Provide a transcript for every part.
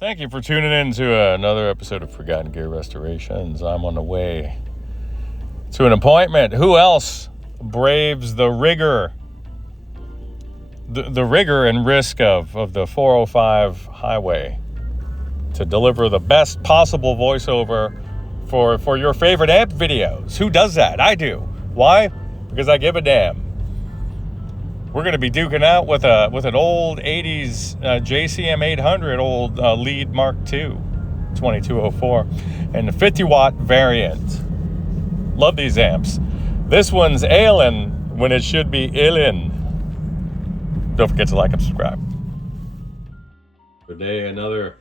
Thank you for tuning in to another episode of Forgotten Gear Restorations. I'm on the way to an appointment. Who else braves the rigor, the rigor and risk of the 405 highway to deliver the best possible voiceover for your favorite amp videos? Who does that? I do. Why? Because I give a damn. We're going to be duking out with an old 80s JCM 800 old lead Mark II 2204 and the 50 watt variant. Love these amps. This one's ailin' when it should be illin'. Don't forget to like and subscribe. Today another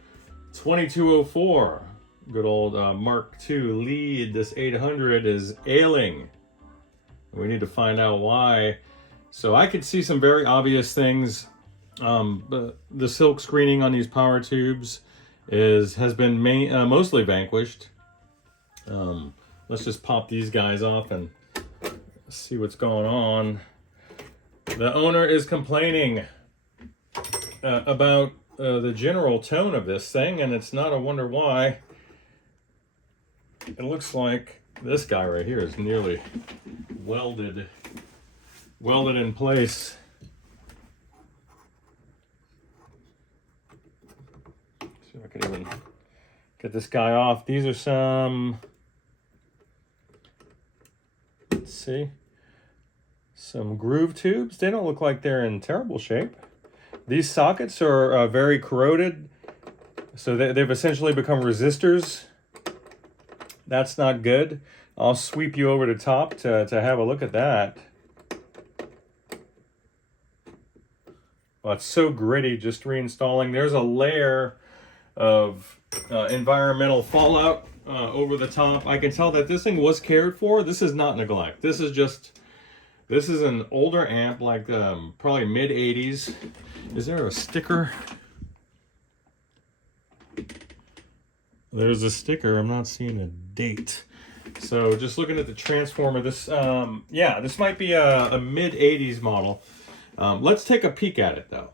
2204 good old Mark II lead. This 800 is ailing. We need to find out why. So I could see some very obvious things. The silk screening on these power tubes has been mostly vanquished. Let's just pop these guys off and see what's going on. The owner is complaining about the general tone of this thing, and it's not a wonder why. It looks like this guy right here is nearly welded in place. See if I can even get this guy off. These are some, let's see, some groove tubes. They don't look like they're in terrible shape. These sockets are very corroded, so they've essentially become resistors. That's not good. I'll sweep you over the top to have a look at that. Oh, it's so gritty just reinstalling. There's a layer of environmental fallout over the top. I can tell that this thing was cared for. This is not neglect. This is an older amp, like probably mid 80s. Is there a sticker? There's a sticker. I'm not seeing a date. So just looking at the transformer, this might be a mid 80s model. Let's take a peek at it though.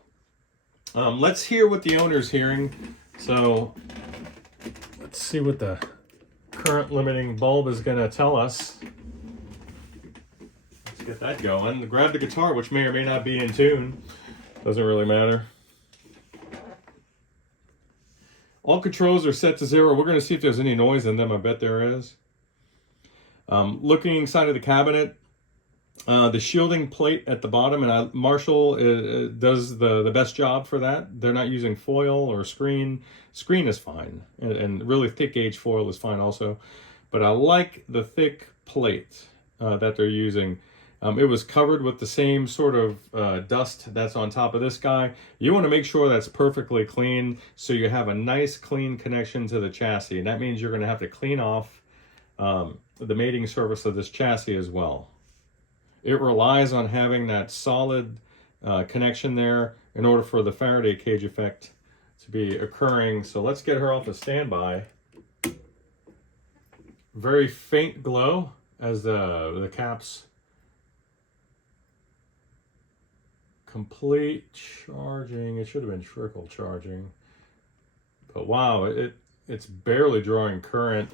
Let's hear what the owner's hearing. So let's see what the current limiting bulb is going to tell us. Let's get that going. Grab the guitar, which may or may not be in tune. Doesn't really matter. All controls are set to 0. We're going to see if there's any noise in them. I bet there is. Looking inside of the cabinet, the shielding plate at the bottom, and Marshall does the best job for that. They're not using foil or screen. Screen is fine, and really thick gauge foil is fine also. But I like the thick plate that they're using. It was covered with the same sort of dust that's on top of this guy. You want to make sure that's perfectly clean so you have a nice clean connection to the chassis. And that means you're going to have to clean off the mating surface of this chassis as well. It relies on having that solid connection there in order for the Faraday cage effect to be occurring. So let's get her off of standby. Very faint glow as the caps complete charging. It should have been trickle charging, but wow, it's barely drawing current.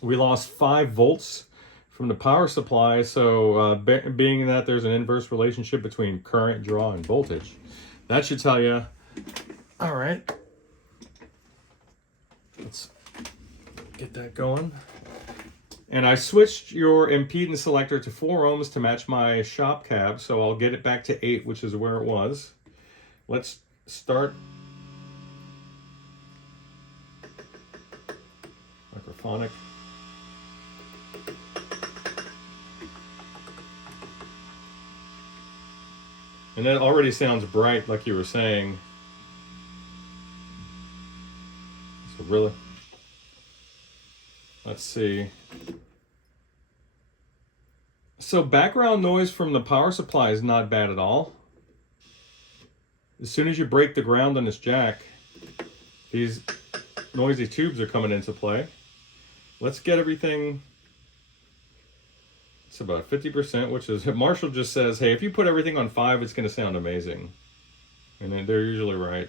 We lost 5 volts from the power supply, so being that there's an inverse relationship between current draw and voltage, that should tell you. All right, let's get that going. And I switched your impedance selector to 4 ohms to match my shop cab, so I'll get it back to 8, which is where it was. Let's start microphonic. And that already sounds bright, like you were saying. So really, let's see. So background noise from the power supply is not bad at all. As soon as you break the ground on this jack, these noisy tubes are coming into play. Let's get everything. It's about 50%, which is, Marshall just says, hey, if you put everything on 5, it's going to sound amazing. And they're usually right.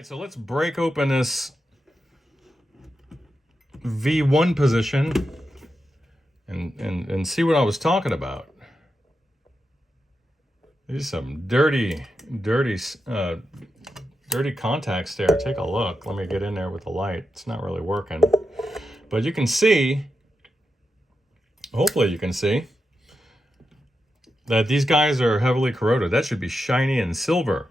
So let's break open this V1 position and see what I was talking about. These are some dirty contacts there. Take a look. Let me get in there with the light. It's not really working. But you can see, hopefully you can see, that these guys are heavily corroded. That should be shiny and silver.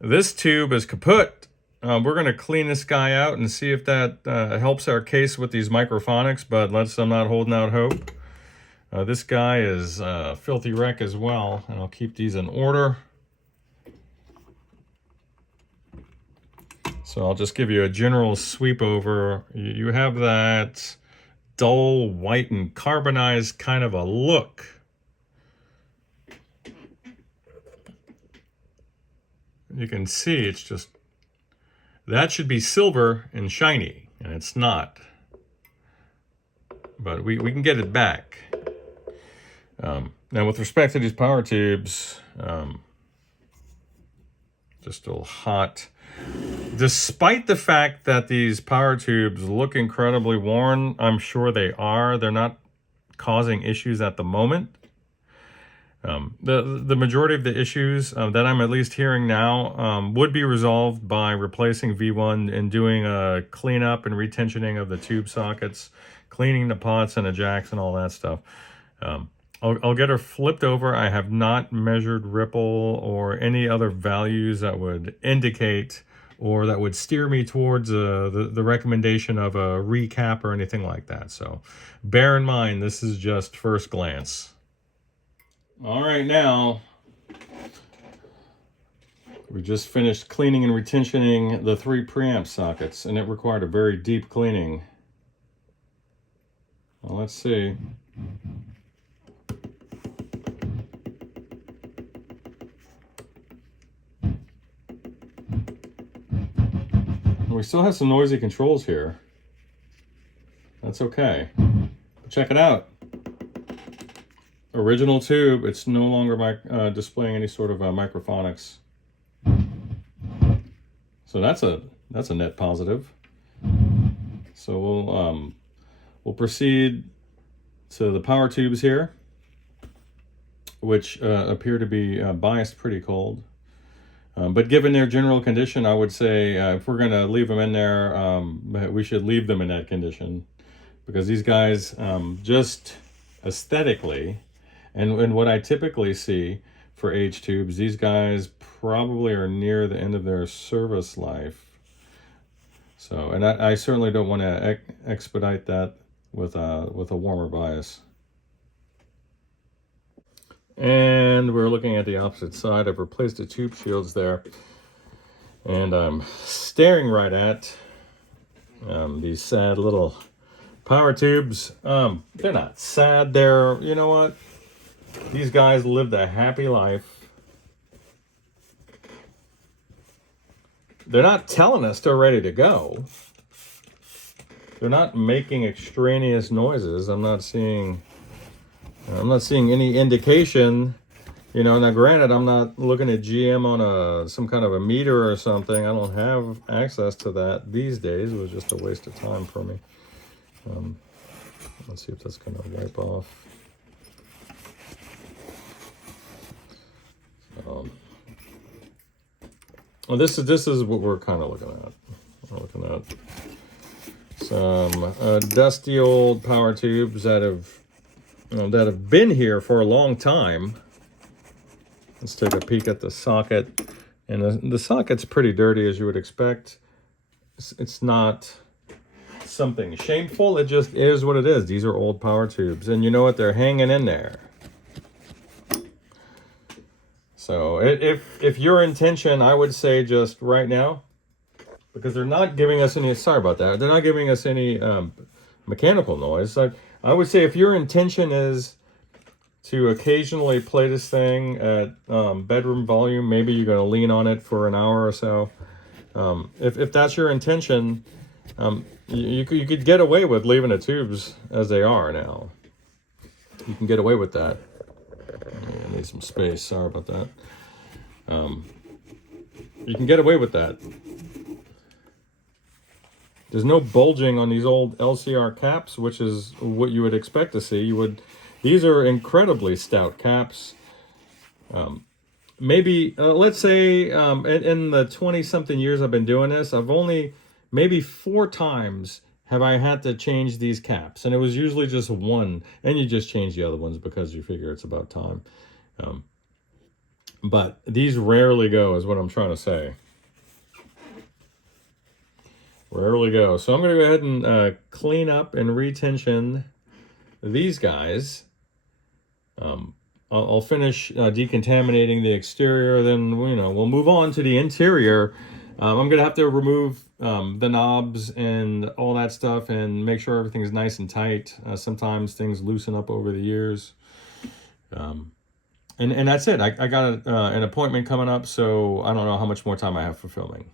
This tube is kaput. We're going to clean this guy out and see if that helps our case with these microphonics, but I'm not holding out hope. This guy is a filthy wreck as well, and I'll keep these in order. So I'll just give you a general sweep over. You have that dull white and carbonized kind of a look. You can see it's just, that should be silver and shiny, and it's not. But we can get it back. Now with respect to these power tubes, just a little hot. Despite the fact that these power tubes look incredibly worn, I'm sure they are. They're not causing issues at the moment. The majority of the issues that I'm at least hearing now would be resolved by replacing V1 and doing a cleanup and retensioning of the tube sockets, cleaning the pots and the jacks and all that stuff. I'll get her flipped over. I have not measured ripple or any other values that would indicate or that would steer me towards the recommendation of a recap or anything like that. So bear in mind, this is just first glance. All right, now we just finished cleaning and retensioning the 3 preamp sockets, and it required a very deep cleaning. Well, let's see. We still have some noisy controls here. That's okay. Check it out. Original tube, it's no longer displaying any sort of microphonics. So that's a net positive. So we'll proceed to the power tubes here, which appear to be biased pretty cold. But given their general condition, I would say if we're going to leave them in there, we should leave them in that condition, because these guys just aesthetically, and what I typically see for H tubes, these guys probably are near the end of their service life. So, and I certainly don't want to expedite that with a warmer bias. And we're looking at the opposite side. I've replaced the tube shields there, and I'm staring right at these sad little power tubes. They're not sad. They're, you know what? These guys lived a happy life. they're not telling us they're ready to go. They're not making extraneous noises. I'm not seeing any indication. You know, now granted, I'm not looking at GM on some kind of a meter or something. I don't have access to that these days. It was just a waste of time for me. Let's see if that's going to wipe off. Well, this is what we're kind of looking at. We're looking at some dusty old power tubes that have been here for a long time. Let's take a peek at the socket, and the socket's pretty dirty, as you would expect. It's not something shameful. It just is what it is. These are old power tubes, and you know what? They're hanging in there. So if your intention, I would say just right now, because they're not giving us any, sorry about that, they're not giving us any mechanical noise. I would say if your intention is to occasionally play this thing at bedroom volume, maybe you're going to lean on it for an hour or so. If that's your intention, you could get away with leaving the tubes as they are now. You can get away with that. I need some space. Sorry about that. You can get away with that. There's no bulging on these old LCR caps, which is what you would expect to see. These are incredibly stout caps. Maybe, let's say, in the 20-something years I've been doing this, I've only, maybe 4 times have I had to change these caps. And it was usually just one. And you just change the other ones because you figure it's about time. But these rarely go, is what I'm trying to say. Rarely go. So I'm going to go ahead and clean up and retension these guys. I'll finish decontaminating the exterior, then we'll move on to the interior. I'm gonna have to remove the knobs and all that stuff and make sure everything's nice and tight. Sometimes things loosen up over the years. And that's it. I got an appointment coming up, so I don't know how much more time I have for filming.